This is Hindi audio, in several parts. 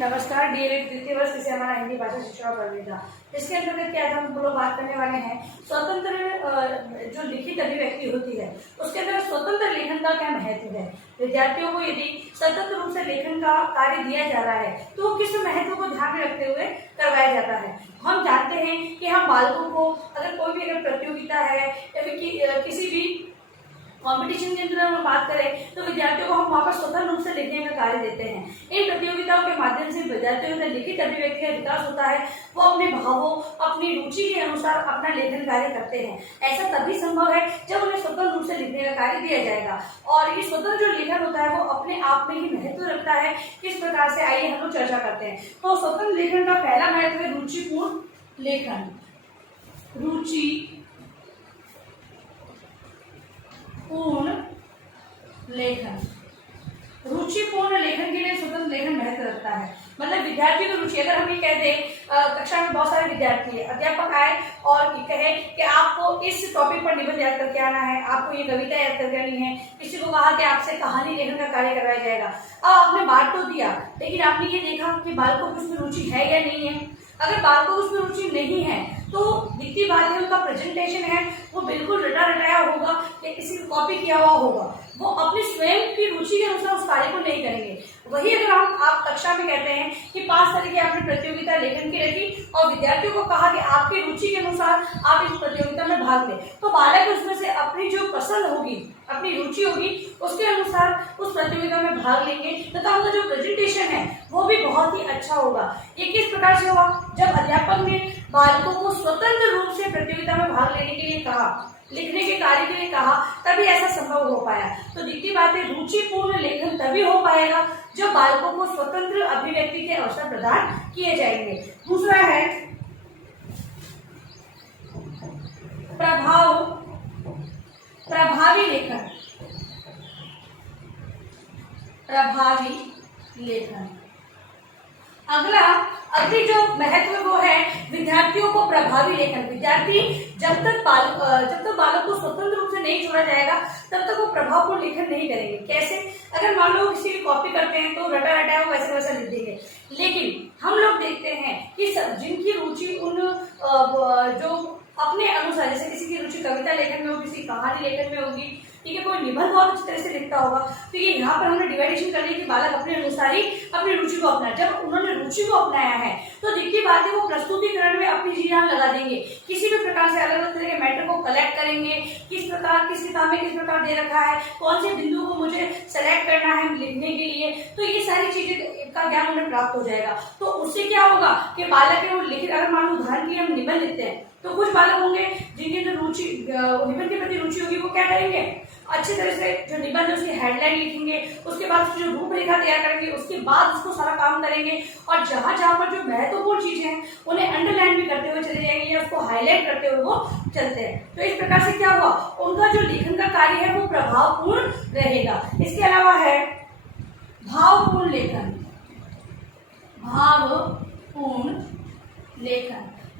नमस्कार। डीएलएड द्वितीय वर्ष से हमारा हिंदी भाषा शिक्षा प्रविधा, इसके अंतर्गत क्या हम लोग बात करने वाले हैं स्वतंत्र जो लिखित अभिव्यक्ति होती है उसके अंदर स्वतंत्र लेखन का क्या महत्व है। विद्यार्थियों को यदि स्वतंत्र रूप से लेखन का कार्य दिया जा रहा है तो किस महत्व को ध्यान में रखते हुए करवाया जाता है। हम जानते हैं कि हम बालकों को अगर कोई भी प्रतियोगिता है या फिर किसी भी कंपटीशन के अंदर हम बात करें तो विद्यार्थियों को हम वहाँ पर स्वतंत्र रूप से लिखने का कार्य देते हैं। इन प्रतियोगिताओं के माध्यम से विद्यार्थियों का लिखित अभिव्यक्ति का विकास होता है। वो अपने भावों अपनी रुचि के अनुसार अपना लेखन कार्य करते हैं। ऐसा तभी संभव है जब उन्हें स्वतंत्र रूप से लिखने का कार्य दिया जाएगा। और ये स्वतंत्र जो लेखन होता है वो अपने आप में ही महत्व रखता है। किस प्रकार से, आइए हम लोग चर्चा करते हैं। तो स्वतंत्र लेखन का पहला महत्व है रुचिपूर्ण लेखन। रुचिपूर्ण लेखन के लिए स्वतंत्र लेखन महत्व रखता है। मतलब विद्यार्थी की रुचि, अगर हम ये कह दें कक्षा में बहुत सारे विद्यार्थी है, अध्यापक आए और कहे कि आपको इस टॉपिक पर निबंध याद करके आना है, आपको ये कविता याद करके आनी है, किसी को कहा कि आपसे कहानी लेखन का कार्य करवाया जाएगा। अब आपने बांट तो दिया, लेकिन आपने ये देखा कि बालकों को उसमें रुचि है या नहीं है। अगर बालकों को उसमें रुचि नहीं है तो दिखती बात है उनका प्रेजेंटेशन है वो बिल्कुल रटा रटाया होगा या किसी को कॉपी किया हुआ होगा। वो अपनी स्वयं की रुचि के अनुसार उस कार्य को नहीं करेंगे। वही अगर आप कक्षा में कहते हैं कि 5 तरह की आपने प्रतियोगिता लेखन की रखी और विद्यार्थियों को कहा कि आपकी रुचि के अनुसार आप इस प्रतियोगिता में भाग लें, तो बालक उसमें से अपनी जो पसंद होगी, अपनी रुचि होगी, उसके अनुसार उस प्रतियोगिता में भाग लेंगे तथा उनका जो प्रेजेंटेशन है वो भी बहुत ही अच्छा होगा। ये किस प्रकार से हुआ, जब अध्यापक ने बालकों को स्वतंत्र रूप से प्रतियोगिता में भाग लेने के लिए कहा, लिखने के कार्य के लिए कहा, तभी ऐसा संभव हो पाया। तो दिखती बात है रुचिपूर्ण लेखन तभी हो पाएगा जब बालकों को स्वतंत्र अभिव्यक्ति के अवसर प्रदान किए जाएंगे। दूसरा है प्रभावी लेखन। अगली जो महत्व वो है विद्यार्थियों को प्रभावी लेखन। विद्यार्थी जब तक बालक को स्वतंत्र रूप से नहीं छोड़ा जाएगा तब तक वो प्रभावपूर्ण लेखन नहीं करेंगे। कैसे, अगर मान लो किसी की कॉपी करते हैं तो रटा रटाया वो वैसे वैसा लिख देंगे, लेकिन हम लोग देखते हैं कि जिनकी रुचि उन जो अपने अनुसार, जैसे किसी की रुचि कविता लेखन में हो, किसी कहानी लेखन में होगी, ठीक है, कोई निबंध बहुत अच्छी तरह से लिखता होगा, तो ये यहाँ पर हमने डिवाइडेशन कर ली कि बालक अपने अनुसार ही अपनी रुचि को अपना। जब उन्होंने रुचि को अपनाया है तो दिखती बात है वो प्रस्तुतिकरण में अपनी जी जान लगा देंगे। किसी भी प्रकार से अलग अलग तरह के मैटर को कलेक्ट करेंगे, किस प्रकार किस किताब में किस प्रकार दे रखा है, कौन से बिंदु को मुझे सेलेक्ट करना है लिखने के लिए, तो ये सारी चीजें का ज्ञान उन्हें प्राप्त हो जाएगा। तो उससे क्या होगा कि बालक है वो लिखित, अगर मान लो उदाहरण की हम निबंध लिखते हैं तो कुछ बालक होंगे जिनकी जो रुचि निबंध के प्रति रुचि होगी वो क्या करेंगे, अच्छी तरह से जो निबंध उसकी हेडलाइन लिखेंगे, उसके बाद जो रूपरेखा तैयार करेंगे, उसके बाद उसको सारा काम करेंगे और जहां जहां पर जो महत्वपूर्ण चीजें हैं उन्हें अंडरलाइन भी करते हुए चले जाएंगे या उसको हाईलाइट करते हुए वो चलते हैं। तो इस प्रकार से क्या हुआ, उनका जो लेखन का कार्य है वो प्रभावपूर्ण रहेगा। इसके अलावा है भावपूर्ण लेखन।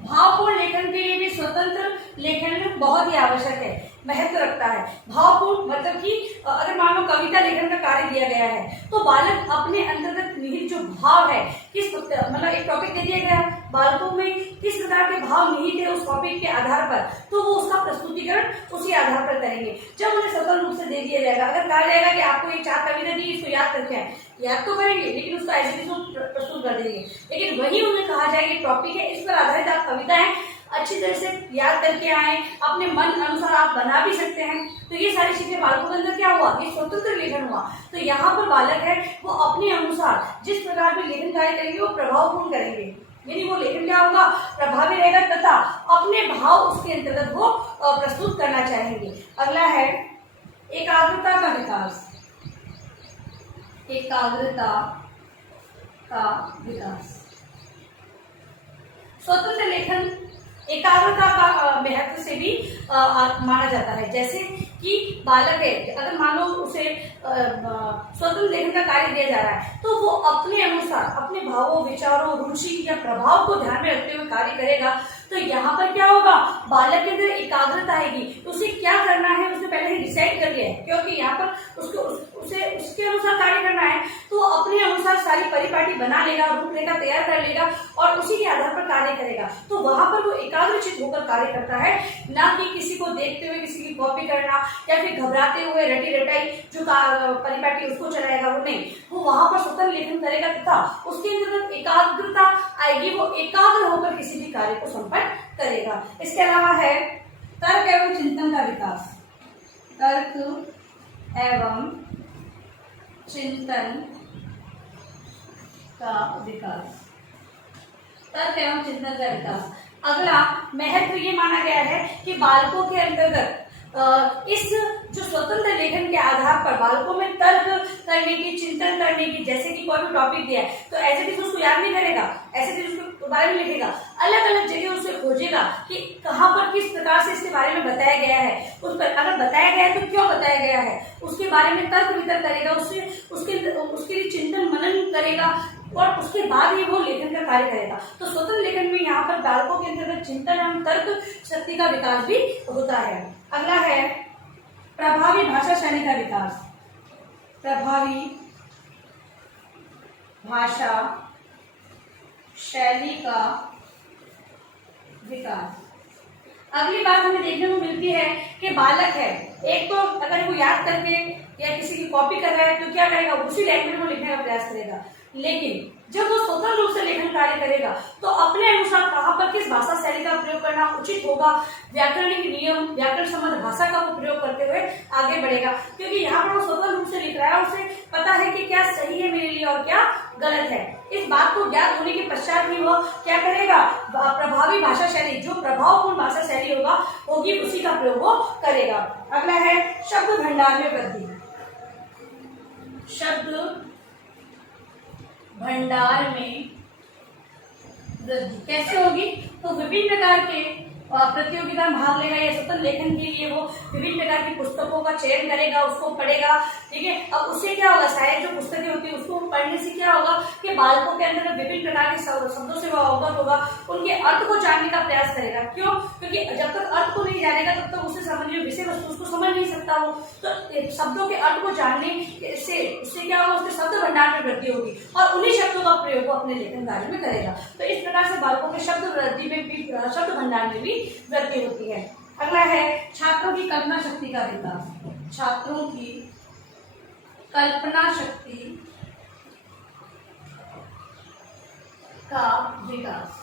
भावपूर्ण लेखन के लिए भी स्वतंत्र लेखन बहुत ही आवश्यक है, महत्व रखता है। भावपूर्ण मतलब कि अगर मान लो कविता लेखन का कार्य दिया गया है तो बालक अपने अंतर्गत निहित जो भाव है, किस मतलब एक टॉपिक दे दिया गया, बालकों में किस प्रकार के भाव निहित है उस टॉपिक के आधार पर, तो वो उसका प्रस्तुतिकरण उसी आधार पर करेंगे। जब उन्हें स्वतंत्र रूप से दे दिया जाएगा, अगर कहा जाएगा कि आपको ये 4 कविता दी, इसको याद करके आए, याद तो करेंगे लेकिन उसका ऐसे प्रस्तुत कर देंगे। लेकिन वही उन्हें कहा जाएगा टॉपिक है, इस पर आधारित आप कविताएं अच्छी तरह से याद करके आए, अपने मन अनुसार आप बना भी सकते हैं। तो ये सारी चीजें बालकों के अंदर क्या हुआ, ये स्वतंत्र लेखन हुआ। तो यहाँ पर बालक है वो अपने अनुसार जिस प्रकार भी लेखन कार्य करेंगे वो प्रभावपूर्ण करेंगे, यानी वो लेखन क्या होगा, प्रभावी रहेगा तथा अपने भाव उसके अंतर्गत वो प्रस्तुत करना चाहेंगे। अगला है एकाग्रता का विकास। स्वतंत्र लेखन एकाग्रता का महत्व से भी माना जाता है। जैसे कि बालक है, अगर मान लो उसे स्वतंत्र लेखन का कार्य दिया जा रहा है तो वो अपने अनुसार अपने भावों, विचारों, रुचि या प्रभाव को ध्यान में रखते हुए कार्य करेगा। तो यहाँ पर क्या होगा, बालक के अंदर एकाग्रता आएगी। तो उसे क्या करना है उसने पहले ही डिसाइड कर लिया है, क्योंकि यहाँ पर उसे उसके अनुसार कार्य करना है तो अपने अनुसार सारी परिपाटी बना लेगा, रूपरेखा तैयार कर लेगा और उसी के आधार पर कार्य करेगा, तो वहां पर वो एकाग्रचित्त होकर कार्य करता है, ना कि किसी को देखते हुए किसी की कॉपी करना या फिर घबराते हुए रटी रटाई जो परिपाटी उसको चलाएगा, वो नहीं, वो वहां पर स्वतंत्र लेखन करेगा तथा उसके अंदर एकाग्रता आएगी, वो एकाग्र होकर किसी भी कार्य को संपन्न करेगा। इसके अलावा है तर्क एवं चिंतन का विकास। तर्क एवं चिंतन का विकास। तर्क एवं चिंतन का विकास। अगला महत्व ये माना गया है कि बालकों के अंतर्गत इस जो स्वतंत्र लेखन के आधार पर बालकों में तर्क करने की, चिंतन करने की, जैसे कि कोई भी टॉपिक दिया है तो ऐसे चीज उसको याद नहीं करेगा, ऐसे चीज उसके बारे में लिखेगा, अलग अलग जगह उसे खोजेगा कि कहाँ पर किस प्रकार से इसके बारे में बताया गया है, उस पर अगर बताया गया है तो क्यों बताया गया है, उसके बारे में तर्क वितर्क करेगा, उसके लिए चिंतन मनन करेगा और उसके बाद ही वो लेखन का कार्य करेगा। तो स्वतंत्र लेखन में यहाँ पर बालकों के अंतर्गत चिंतन एवं तर्क शक्ति का विकास भी होता है। अगला है प्रभावी भाषा शैली का विकास। प्रभावी भाषा शैली का विकास। अगली बात हमें देखने को मिलती है कि बालक है, एक तो अगर वो याद करके या किसी की कॉपी कर रहा है तो क्या करेगा, उसी लैंग्वेज में लिखने का प्रयास करेगा, लेकिन जब वो स्वतंत्र रूप से लेखन कार्य करेगा तो अपने अनुसार कहाँ पर किस भाषा शैली का प्रयोग करना उचित होगा, व्याकरणिक नियम, व्याकरण संबंध भाषा का वो प्रयोग करते हुए आगे बढ़ेगा, क्योंकि यहाँ पर वो स्वतंत्र रूप से लिख रहा है, उसे पता है कि क्या सही है मेरे लिए और क्या गलत है। इस बात को ज्ञात होने के पश्चात भी वो क्या करेगा, प्रभावी भाषा शैली, जो प्रभावपूर्ण भाषा शैली होगी उसी का प्रयोग वो करेगा। अगला है शब्द भंडार में वृद्धि। शब्द भंडार में वृद्धि कैसे होगी, तो विभिन्न प्रकार के प्रतियोगिता में भाग लेगा या स्वतंत्र लेखन के लिए वो विभिन्न प्रकार की पुस्तकों का चयन करेगा, उसको पढ़ेगा, ठीक है। अब उससे क्या होगा, शायद जो पुस्तकें होती है उसको पढ़ने से क्या होगा कि बालकों के अंदर विभिन्न प्रकार के शब्दों से वो अवगत होगा, उनके अर्थ को जानने का प्रयास करेगा। क्यों, क्योंकि जब तक अर्थ को नहीं जानेगा तब तक उसे समझने विषय वस्तु उसको समझ नहीं सकता वो, तो शब्दों के अर्थ को जानने से उससे क्या होगा, उसके शब्द भंडार में वृद्धि होगी और उन्हीं शब्दों का प्रयोग वो अपने लेखन कार्य में करेगा। तो इस प्रकार से बालकों के शब्द वृद्धि में भी, शब्द भंडार में भी वृद्धि होती है। अगला है छात्रों की कल्पना शक्ति का विकास। छात्रों की कल्पना शक्ति का विकास।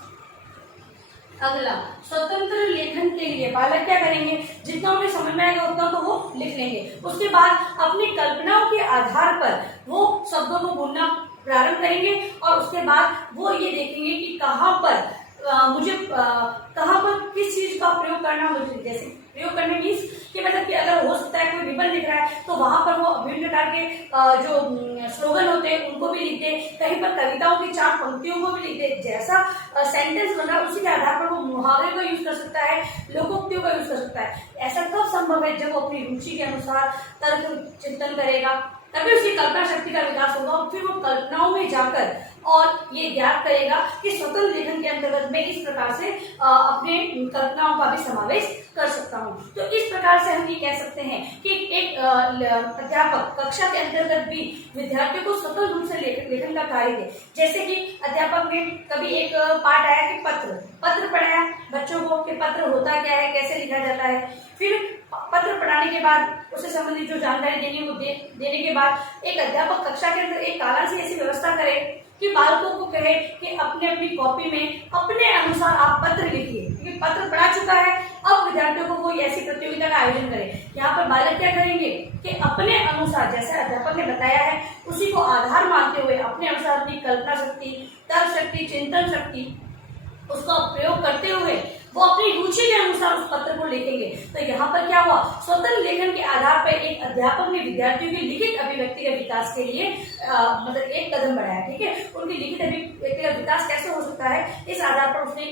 अगला स्वतंत्र लेखन के लिए बालक क्या करेंगे, जितना उन्हें समझ में आएगा उतना तो वो लिख लेंगे, उसके बाद अपनी कल्पनाओं के आधार पर वो शब्दों को बोलना प्रारंभ करेंगे और उसके बाद वो ये देखेंगे कि कहाँ पर कहाँ पर किस चीज का प्रयोग करना मुझे, जैसे प्रयोग करने मीन्स कि मतलब कि अगर हो सकता है कोई निबंध लिख रहा है तो वहां पर वो विभिन्न प्रकार के जो स्लोगन होते हैं उनको भी लिखते, कहीं पर कविताओं की 4 पंक्तियों को भी लिखते, जैसा सेंटेंस बन रहा है उसी के आधार पर वो मुहावरे का यूज कर सकता है, लोकोक्तियों का यूज कर सकता है। ऐसा कब संभव है, जब वो अपनी रुचि के अनुसार तर्क चिंतन करेगा, तभी उसकी कल्पना शक्ति का विकास होगा और फिर वो कल्पनाओं में जाकर और ये ज्ञात करेगा कि स्वतंत्र लेखन के अंतर्गत मैं इस प्रकार से अपने कल्पनाओं का भी समावेश कर सकता हूँ। तो इस प्रकार से हम ये कह सकते हैं कि एक अध्यापक कक्षा के अंतर्गत भी विद्यार्थियों को स्वतंत्र रूप से लेखन का कार्य दे। जैसे कि अध्यापक ने कभी एक पाठ आया कि पत्र पढ़ाया बच्चों को कि पत्र होता क्या है, कैसे लिखा जाता है, फिर पत्र पढ़ाने के बाद उससे संबंधित जो जानकारी देनी है वो देने के बाद एक अध्यापक कक्षा के अंदर एक काला से ऐसी व्यवस्था करे कि बालकों को कहे कि अपने अपनी कॉपी में अपने अनुसार आप पत्र लिखिए, क्योंकि पत्र पढ़ा चुका है, अब विद्यार्थियों को कोई ऐसी प्रतियोगिता का आयोजन करे। यहाँ पर बालक क्या करेंगे कि अपने अनुसार जैसे अध्यापक ने बताया है उसी को आधार मानते हुए अपने अनुसार अपनी कल्पना शक्ति, तर्क शक्ति, चिंतन शक्ति उसका प्रयोग करते हुए वो अपनी रुचि के अनुसार उस पत्र को लिखेंगे। तो यहाँ पर क्या हुआ, स्वतंत्र लेखन के आधार पर एक अध्यापक ने विद्यार्थियों की लिखित अभिव्यक्ति के विकास के लिए मतलब एक कदम बढ़ाया, ठीक है। उनकी लिखित अभिव्यक्ति का विकास कैसे हो सकता है, इस आधार पर उसने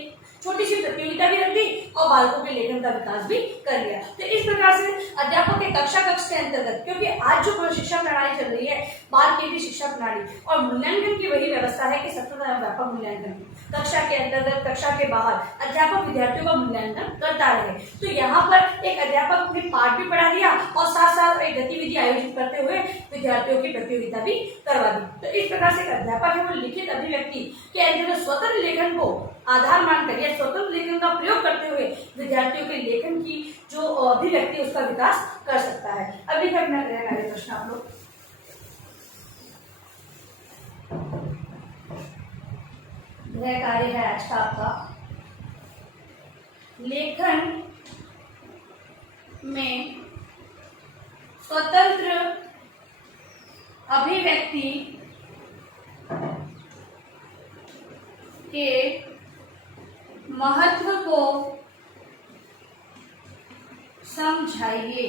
छोटी सी प्रतियोगिता भी रख दी और बालकों के लेखन का विकास भी कर लिया। तो इस प्रकार से अध्यापक के कक्षा कक्ष के अंतर्गत, क्योंकि आज जो शिक्षा प्रणाली चल रही है बाल केंद्रित शिक्षा प्रणाली, और मूल्यांकन की वही व्यवस्था है कि सतत एवं व्यापक मूल्यांकन की, कक्षा के अंतर्गत कक्षा के बाहर अध्यापक विद्यार्थियों का मूल्यांकन करता रहे। तो यहाँ पर एक अध्यापक ने पाठ भी पढ़ा दिया और साथ साथ एक गतिविधि आयोजित करते हुए विद्यार्थियों की प्रतियोगिता भी करवा दी। तो इस प्रकार से एक अध्यापक है वो लिखित अभिव्यक्ति के अंतर्गत स्वतंत्र लेखन को आधार मानकर या स्वतंत्र लेखन का प्रयोग करते हुए विद्यार्थियों के लेखन की जो अभिव्यक्ति उसका विकास कर सकता है। अब लिखे अपना गृह प्रश्न आप लोग। गृह कार्य है आज का आपका, लेखन में स्वतंत्र अभिव्यक्ति के महत्व को समझाइए।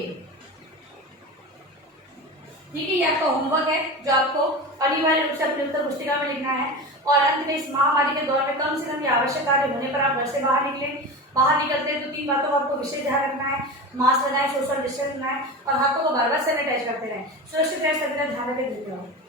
ठीक है, ये आपका होमवर्क है जो आपको अनिवार्य रूप से अपने उत्तर पुस्तिका में लिखना है। और अंत में इस महामारी के दौर में कम से कम ये आवश्यक कार्य होने पर आप घर से बाहर निकलें। बाहर निकलते हैं तो 3 बातों का आपको विशेष ध्यान रखना है। मास्क लगाएं, सोशल डिस्टेंस बनाएं और हाथों को बार बार सैनिटाइज करते रहें। सुरक्षित रहें, सभी का ध्यान रखें। धन्यवाद।